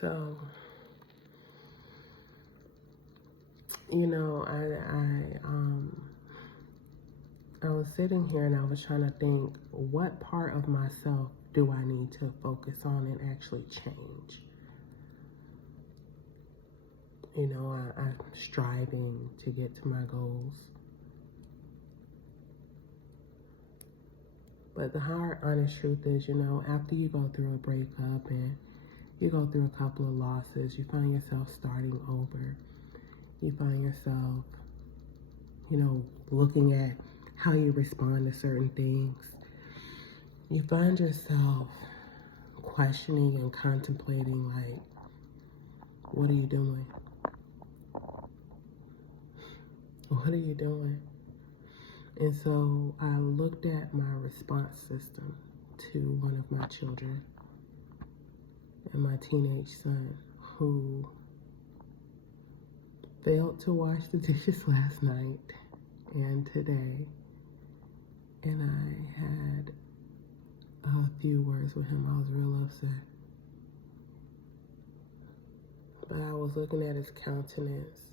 So, you know, I was sitting here and I was trying to think, what part of myself do I need to focus on and actually change? You know, I'm striving to get to my goals. But the hard, honest truth is, you know, after you go through a breakup and you go through a couple of losses, you find yourself starting over. You find yourself, you know, looking at how you respond to certain things. You find yourself questioning and contemplating, like, what are you doing? What are you doing? And so I looked at my response system to one of my children and my teenage son, who failed to wash the dishes last night and today. And I had a few words with him. I was real upset. But I was looking at his countenance.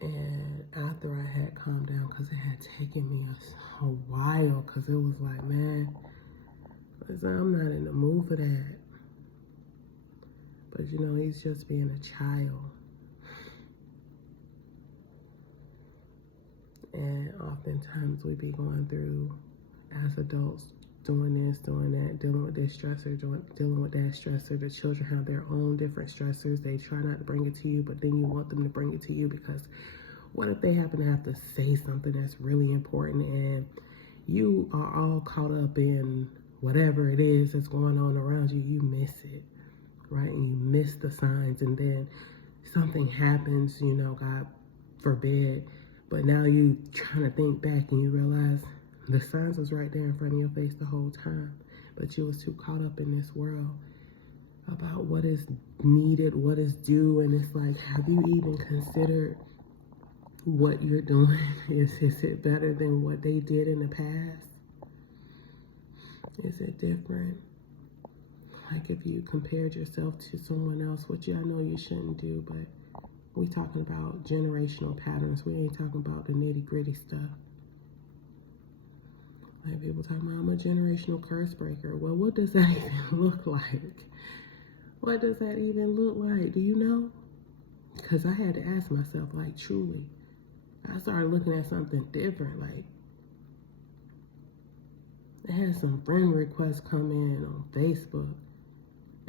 And after I had calmed down, because it had taken me a while, because it was like, man, I'm not in the mood for that. But you know, he's just being a child. And oftentimes we be going through, as adults, doing this, doing that, dealing with this stressor, dealing with that stressor. The children have their own different stressors. They try not to bring it to you, but then you want them to bring it to you, because what if they happen to have to say something that's really important and you are all caught up in whatever it is that's going on around you? You miss it, right? And you miss the signs, and then something happens, you know, God forbid, but now you trying to think back and you realize the signs was right there in front of your face the whole time, but you was too caught up in this world about what is needed, what is due. And it's like, have you even considered what you're doing? Is it better than what they did in the past? Is it different? Like if you compared yourself to someone else, which I know you shouldn't do, but we talking about generational patterns. We ain't talking about the nitty gritty stuff. Like people talking about, I'm a generational curse breaker. Well, what does that even look like? What does that even look like? Do you know? Because I had to ask myself, like, truly. I started looking at something different. Like, I had some friend requests come in on Facebook.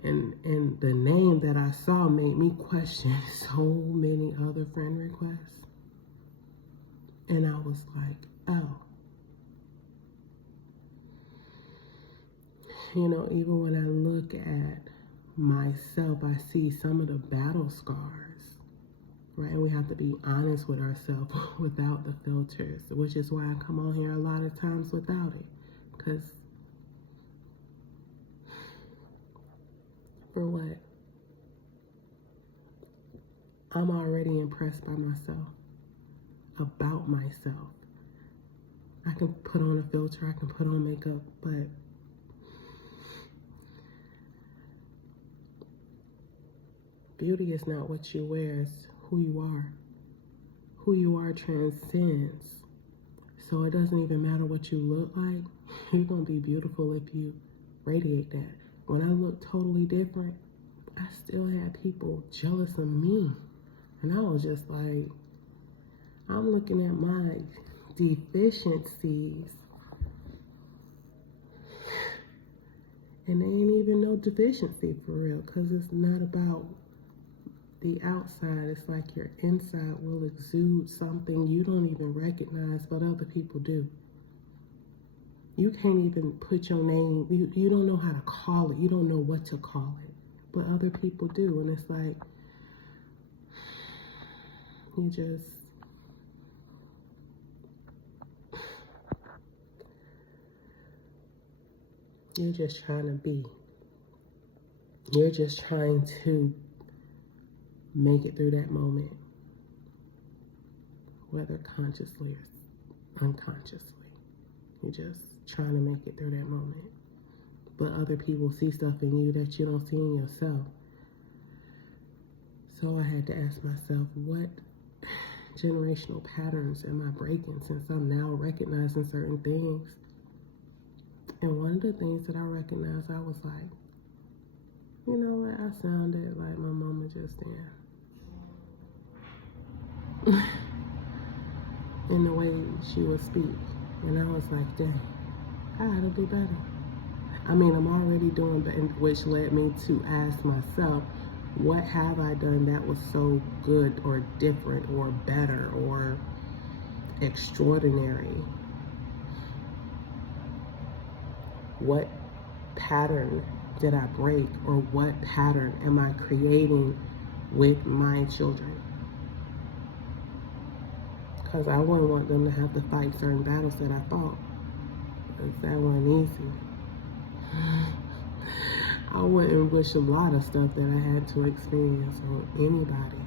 And the name that I saw made me question so many other friend requests. And I was like, oh. You know, even when I look at myself, I see some of the battle scars, right? And we have to be honest with ourselves without the filters, which is why I come on here a lot of times without it. Because for what? I'm already impressed by myself, about myself. I can put on a filter, I can put on makeup, but beauty is not what you wear, it's who you are. Who you are transcends. So it doesn't even matter what you look like. You're going to be beautiful if you radiate that. When I look totally different, I still had people jealous of me. And I was just like, I'm looking at my deficiencies. And they ain't even no deficiency for real, because it's not about the outside. It's like your inside will exude something you don't even recognize, but other people do. You can't even put your name, you don't know how to call it. You don't know what to call it, but other people do. And it's like, you're just trying to be. You're just trying to make it through that moment, whether consciously or unconsciously. You're just trying to make it through that moment. but other people see stuff in you that you don't see in yourself. So I had to ask myself, what generational patterns am I breaking since I'm now recognizing certain things? And one of the things that I recognized, I was like, you know what, I sounded like my mama just then. In the way she would speak. And I was like, dang, I gotta do better. I mean, I'm already doing better, which led me to ask myself, what have I done that was so good or different or better or extraordinary? What pattern did I break, or what pattern am I creating with my children? Because I wouldn't want them to have to fight certain battles that I fought. Because that wasn't easy. I wouldn't wish a lot of stuff that I had to experience on anybody.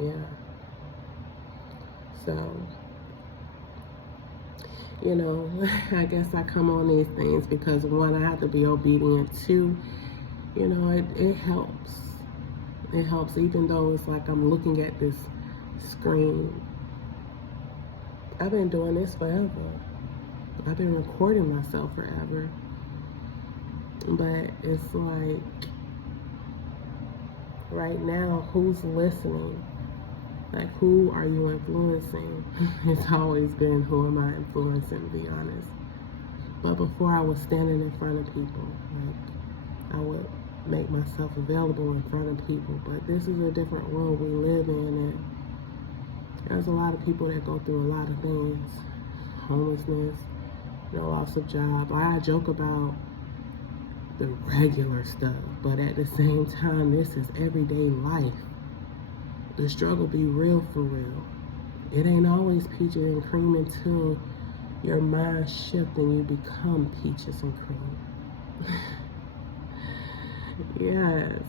Yeah. So, you know, I guess I come on these things because, one, I have to be obedient. Two, you know, it helps. It helps, even though it's like I'm looking at this screen. I've been doing this forever. I've been recording myself forever. But it's like, right now, who's listening? Like, who are you influencing? It's always been, who am I influencing, to be honest. But before, I was standing in front of people. Like, I would make myself available in front of people. But this is a different world we live in, and there's a lot of people that go through a lot of things. Homelessness, loss of job. I joke about the regular stuff, but at the same time, this is everyday life. The struggle be real for real. It ain't always peaches and cream until your mind shifts and you become peaches and cream. Yes.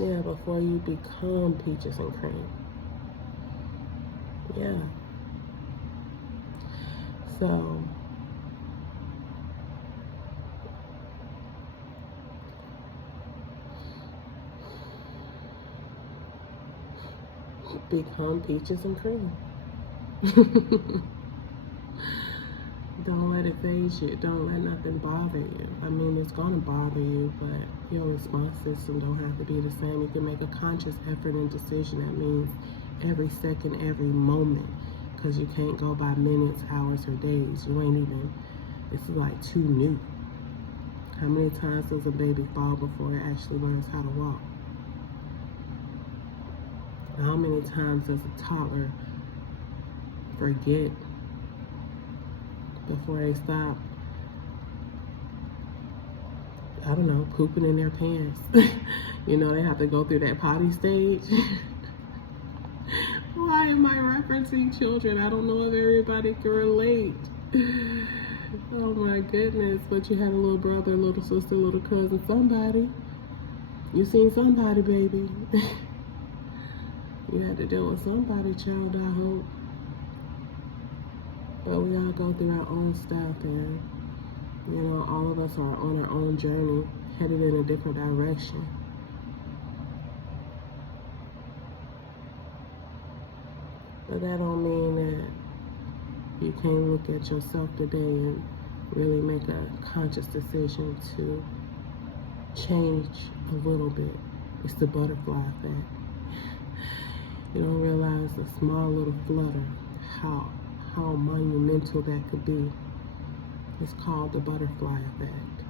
Yeah, before you become peaches and cream. Yeah. So, become peaches and cream. Don't let it phase you. Don't let nothing bother you. I mean, it's going to bother you, but your response system don't have to be the same. You can make a conscious effort and decision. That means every second, every moment, because you can't go by minutes, hours, or days. You ain't even, it's like too new. How many times does a baby fall before it actually learns how to walk? How many times does a toddler forget before they stop, I don't know, pooping in their pants? You know, they have to go through that potty stage. Why am I referencing children? I don't know if everybody can relate. Oh my goodness, but you had a little brother, little sister, little cousin, somebody. You seen somebody, baby. You had to deal with somebody, child, I hope. But we all go through our own stuff, and, you know, all of us are on our own journey, headed in a different direction. But that don't mean that you can't look at yourself today and really make a conscious decision to change a little bit. It's the butterfly effect. You don't realize the small little flutter, how monumental that could be. It's called the butterfly effect.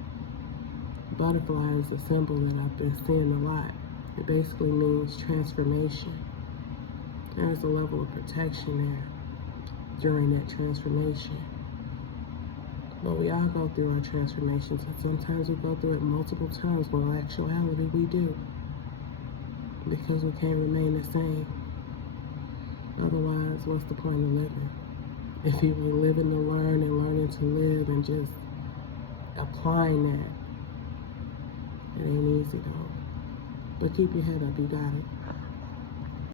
Butterfly is a symbol that I've been seeing a lot. It basically means transformation. There's a level of protection there during that transformation. But we all go through our transformations, and sometimes we go through it multiple times, but in actuality we do. Because we can't remain the same. Otherwise, what's the point of living? If you were living to learn and learning to live and just applying that, it ain't easy though. But keep your head up, you got it.